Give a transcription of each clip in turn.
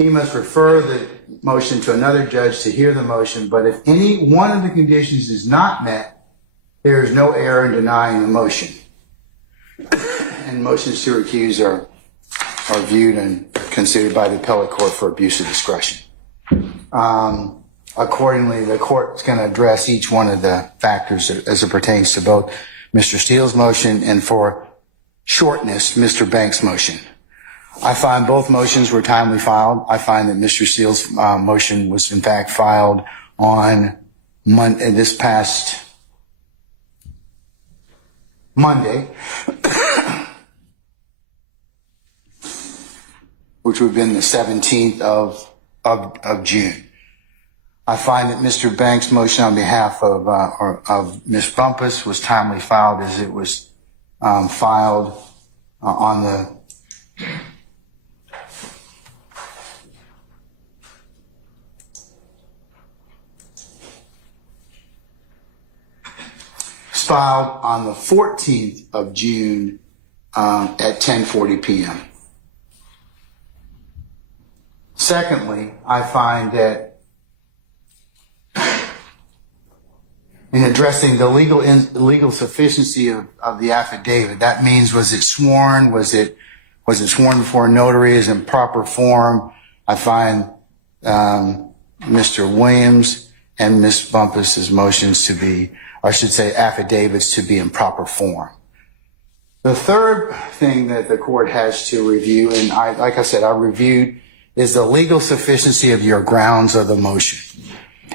he must refer the motion to another judge to hear the motion, but if any one of the conditions is not met, there is no error in denying the motion. And motions to recuse are viewed and considered by the appellate court for abuse of discretion. Accordingly, the court is going to address each one of the factors as it pertains to both Mr. Steele's motion and, for shortness, Mr. Banks' motion. I find both motions were timely filed. I find that Mr. Steele's motion was in fact filed on this past Monday, which would have been the 17th of June. I find that Mr. Banks' motion on behalf of Ms. Bumpus was timely filed, as it was filed on the filed on the 14th of June at 10:40 p.m. Secondly, I find that in addressing the legal sufficiency of the affidavit, that means, was it sworn? Was it sworn before a notary? Is in proper form? I find Mr. Williams and Ms. Bumpus's motions to be, or I should say affidavits, to be in proper form. The third thing that the court has to review, and like I said, I reviewed, is the legal sufficiency of your grounds of the motion.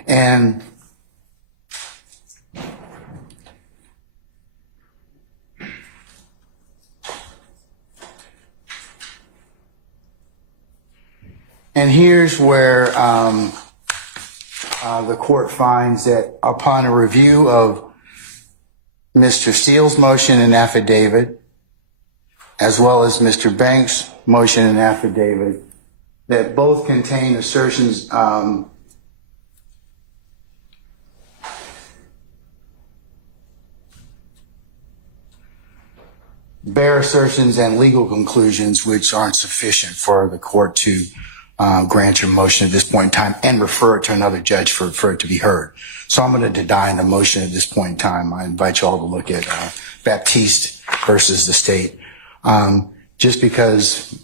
And here's where the court finds that upon a review of Mr. Steele's motion and affidavit, as well as Mr. Banks' motion and affidavit, that both contain assertions bare assertions and legal conclusions which aren't sufficient for the court to grant your motion at this point in time and refer it to another judge for it to be heard. So I'm going to deny the motion at this point in time. I invite you all to look at Baptiste versus the state. Just because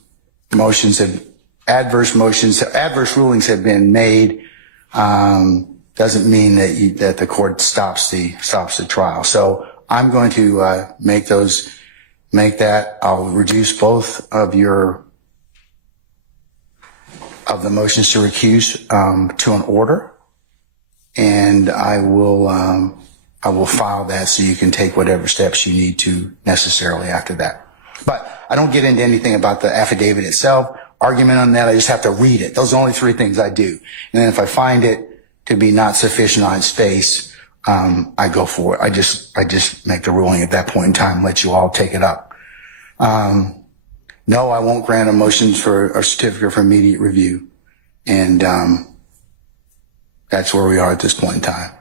adverse rulings have been made, doesn't mean that the court stops the trial. So I'm going to make that. I'll reduce both of the motions to recuse to an order, and I will file that so you can take whatever steps you need to necessarily after that. But I don't get into anything about the affidavit itself, argument on that. I just have to read it. Those are the only three things I do. And then if I find it to be not sufficient on space, I go for it. I just make the ruling at that point in time, let you all take it up. No, I won't grant a motion for a certificate for immediate review. And that's where we are at this point in time.